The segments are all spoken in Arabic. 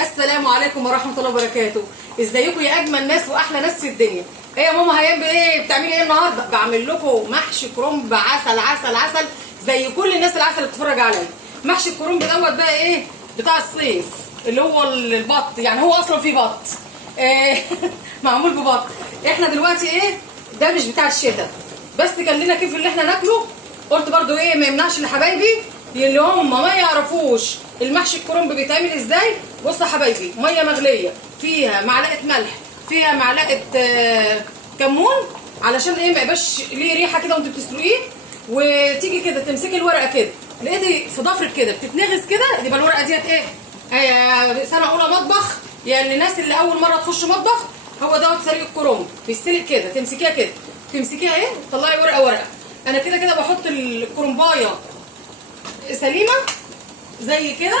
السلام عليكم ورحمه الله وبركاته. ازيكم يا اجمل ناس واحلى ناس في الدنيا؟ ايه يا ماما هيام ايه بتعملي ايه النهارده؟ بعمل لكم محشي كرنب عسل عسل عسل زي كل الناس العسل اللي بتتفرج عليا. محشي الكرنب دوت بقى ايه بتاع الصيف اللي هو البط، يعني هو اصلا فيه بط إيه معمول ببط. احنا دلوقتي ايه ده مش بتاع الشتاء، بس كان لنا كيف اللي احنا ناكله. قلت برضو ايه ما يمنعش لحبايبي اللي هم ما يعرفوش المحشي الكرنب بيتعمل ازاي. بصوا يا حبايبي، ميه مغليه فيها معلقه ملح، فيها معلقه كمون، علشان ايه ما يبقاش ليه ريحه كده وانت بتسلقيه. وتيجي كده تمسكي الورقه كده، لقيتي في ضفرك كده بتتنغز كده، يبقى الورقه ديت ايه سنه اولى مطبخ، يعني الناس اللي اول مره تخش مطبخ. هو دوت سلق الكرنب بيستلق كده، تمسكيها كده، تمسكيها ايه تطلعي ورقه ورقه. انا كده كده بحط الكرنبايه سليمه زي كده،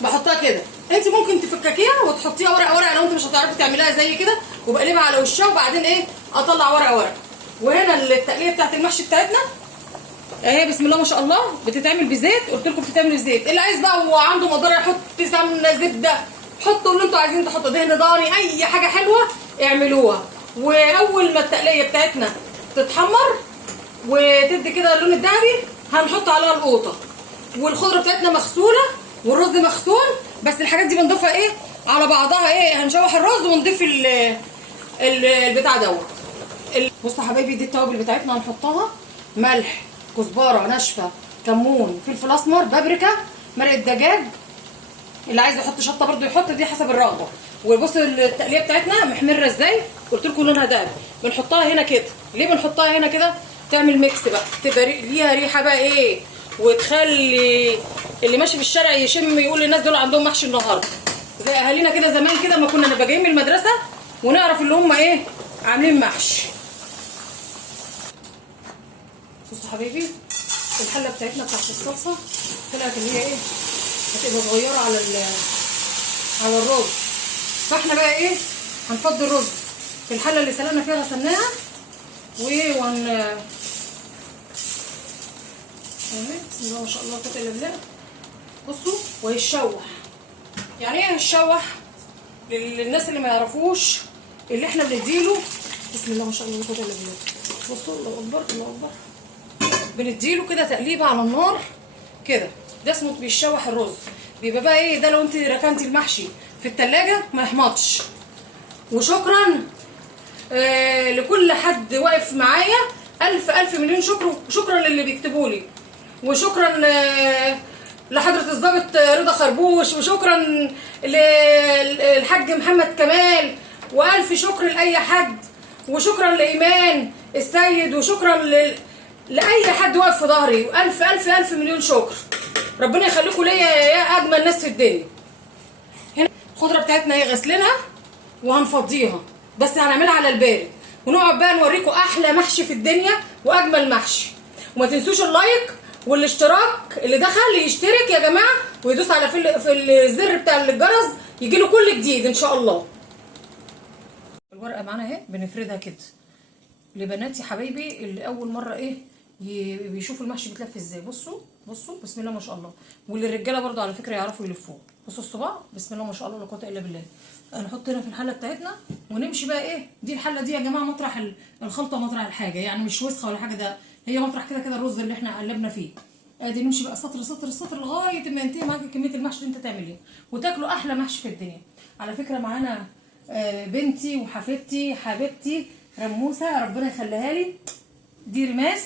بحطها كده. انت ممكن تفككيها وتحطيها ورقه ورقه لو انت مش هتعرفي تعمليها زي كده، وبقلبها على وشها وبعدين ايه اطلع ورقه ورقه. وهنا التقليه بتاعت المحشي بتاعتنا اهي بسم الله ما شاء الله بتتعمل بزيت. قلت لكم بتتعمل بزيت، اللي عايز بقى وعنده مقدره يحط سمنه زبده حطوا اللي انتوا عايزين تحطوا، دهن ضاني، اي حاجه حلوه اعملوها. واول ما التقليه بتاعتنا تتحمر وتدي كده اللون الذهبي هنحط عليها القوطه، والخضره بتاعتنا مغسوله والرز مغسول. بس الحاجات دي بنضيفها ايه على بعضها، ايه هنشوح الرز ونضيف البتاع دوت. بصوا يا حبايبي، دي التوابل بتاعتنا هنحطها: ملح، كزبره ناشفه، كمون، فلفل اسمر، بابريكا، مرقه دجاج. اللي عايز يحط شطه برده يحط، دي حسب الرغبه. وبصوا التقليه بتاعتنا محمره ازاي، قلت لكم لونها دهبي. بنحطها هنا كده، ليه بنحطها هنا كده؟ تعمل ميكس بقى، تبقى ليها ريحه بقى ايه، وتخلي اللي ماشي في الشارع يشم يقول للناس دول عندهم محشي النهارده. زي اهالينا كده زمان كده ما كنا نبقى جايين من المدرسه ونعرف اللي هم ايه عاملين محشي. بصوا حبايبي، الحله بتاعتنا بتاعت الصلصه طلعت اللي هي ايه هتبقى صغيره على الرز. فاحنا بقى ايه هنفضي الرز في الحله اللي سلقنا فيها غسلناها بسم الله ما شاء الله قوة الا بالله. بصوا وهيتشوح. يعني ايه هيتشوح؟ للناس اللي ما يعرفوش اللي احنا بنديله، بسم الله ما شاء الله قوة الا بالله. بصوا الله اكبر الله اكبر، بنديله كده تقليبه على النار كده، ده اسمه بيتشوح الرز. بيبقى بقى ايه ده لو انت ركنتي المحشي في التلاجة ما يحمضش. وشكرا لكل حد واقف معايا، الف الف مليون شكر. شكرا للي بيكتبوا لي، وشكرا لحضرة الضابط رضا خربوش، وشكرا للحاج محمد كمال، والف شكر لاي حد، وشكرا لايمان السيد، وشكرا لاي حد واقف في ظهري، والف الف الف مليون شكر. ربنا يخليكم ليا يا اجمل ناس في الدنيا. هنا الخضره بتاعتنا هي غسلينها وهنفضيها، بس هنعملها على البارد، ونقعد بقى نوريكم احلى محشي في الدنيا واجمل محشي. وما تنسوش اللايك والاشتراك، اللي دخل يشترك يا جماعه ويدوس على في الزر بتاع الجرس يجيله كل جديد ان شاء الله. الورقه معانا اهي بنفردها كده لبناتي حبايبي اللي اول مره ايه بيشوفوا المحشي بيتلف ازاي. بصوا بسم الله ما شاء الله. وللرجاله برضو على فكره يعرفوا يلفوه. بصوا الصباع بسم الله ما شاء الله لا قوه الا بالله. هنحط هنا في الحله بتاعتنا ونمشي بقى ايه. دي الحله دي يا جماعه مطرح الخلطه، مطرح الحاجه، يعني مش وسخه ولا حاجه، ده هي مطرح كده الرز اللي احنا قلبنا فيه. ادي نمشي بقى سطر سطر سطر لغايه ما ينتهي معاكي كميه المحشي اللي انت تعمليه وتاكلوا احلى محشي في الدنيا. على فكره معانا بنتي وحفيدتي حبيبتي رموسه ربنا يخليها لي، دي رماس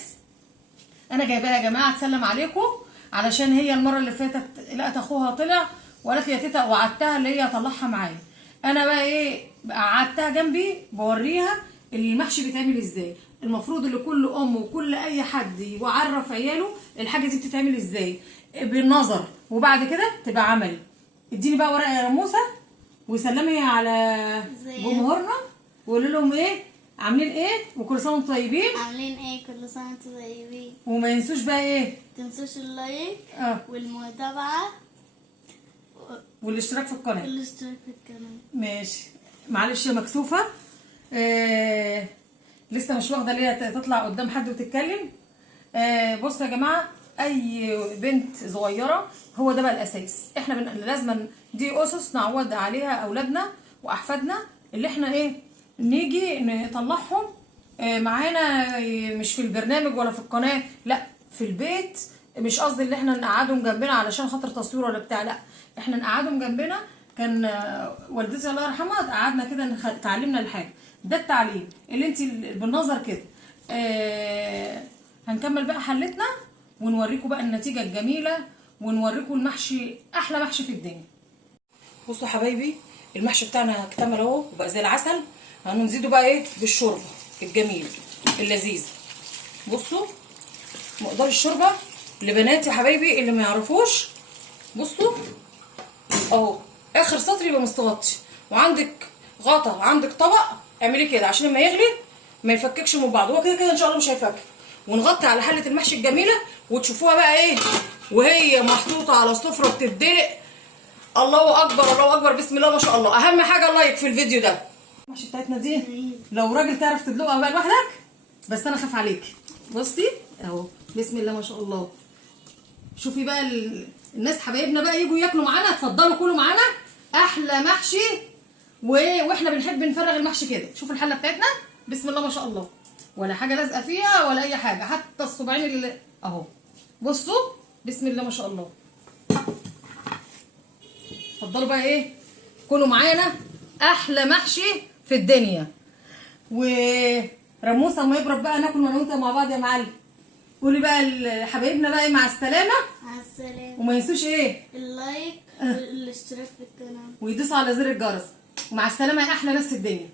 انا جايباها يا جماعه تسلم عليكم، علشان هي المره اللي فاتت لقت اخوها طلع وقالت لي يا تيتا، وعدتها اللي هي اطلعها معايا. انا بقى ايه قعدتها جنبي بوريها المحشي بيتعمل ازاي. المفروض اللي كل ام وكل اي حد يعرف عياله الحاجه دي بتتعمل ازاي بالنظر، وبعد كده تبقى عملي. اديني بقى ورقه يا رموسه وسلمي على جمهورنا وقولي لهم ايه عاملين ايه وكل سنه وانتم طيبين. عاملين ايه كل سنه وانتم طيبين. وما ينسوش بقى ايه تنسوش اللايك والمتابعه والاشتراك في القناه. والاشتراك في القناه. ماشي معلش يا مكسوفه لسه مش واخده ليا تطلع قدام حد وتتكلم. بصوا يا جماعه، اي بنت صغيره هو ده بقى الاساس. احنا لازم دي اسس نعود عليها اولادنا واحفادنا، اللي احنا ايه نيجي نطلعهم معانا، مش في البرنامج ولا في القناه، لا في البيت. مش قصدي اللي احنا نقعدهم جنبنا علشان خاطر تصوير ولا بتاع، لا احنا نقعدهم جنبنا. كان والدتي الله يرحمها قعدنا كده تعلمنا الحاجه، ده التعليم اللي انت بالنظر كده. هنكمل بقى حلتنا ونوريكم بقى النتيجه الجميله، ونوريكم المحشي احلى محشي في الدنيا. بصوا حبايبي المحشي بتاعنا اكتمل اهو وبقى زي العسل. هنزيده بقى ايه بالشوربه الجميل اللذيذ. بصوا مقدار الشوربه لبناتي يا حبايبي اللي ما يعرفوش، بصوا اهو اخر سطر يبقى مستغطي، وعندك غطا عندك طبق اعملي كده عشان لما يغلي ما يفككش من بعض. هو كده كده ان شاء الله مش هيفك. ونغطي على حله المحشي الجميله وتشوفوها بقى ايه وهي محطوطه على السفره بتدلق. الله اكبر الله اكبر، بسم الله ما شاء الله. اهم حاجه اللايك في الفيديو ده. المحشي بتاعتنا دي لو راجل تعرف تدلقها بقى لوحدك، بس انا خاف عليك. بصي اهو بسم الله ما شاء الله. شوفي بقى الناس حبايبنا بقى يجوا ياكلوا معانا، اتفضلوا كلوا معانا احلى محشي. واحنا بنحب نفرغ المحشي كده. شوفوا الحله بتاعتنا بسم الله ما شاء الله، ولا حاجه لازقه فيها ولا اي حاجه، حتى الصباعين اللي اهو بصوا بسم الله ما شاء الله. اتفضلوا بقى ايه كلوا معانا احلى محشي في الدنيا. ورموسه اما يبرد بقى ناكل انا وانت مع بعض يا معلم. قولي بقى لحبايبنا بقى مع السلامه. مع السلامة. وما ينسوش ايه اللايك والاشتراك في القناة، ويدوسوا على زر الجرس. ومع السلامه يا احلى ناس في الدنيا.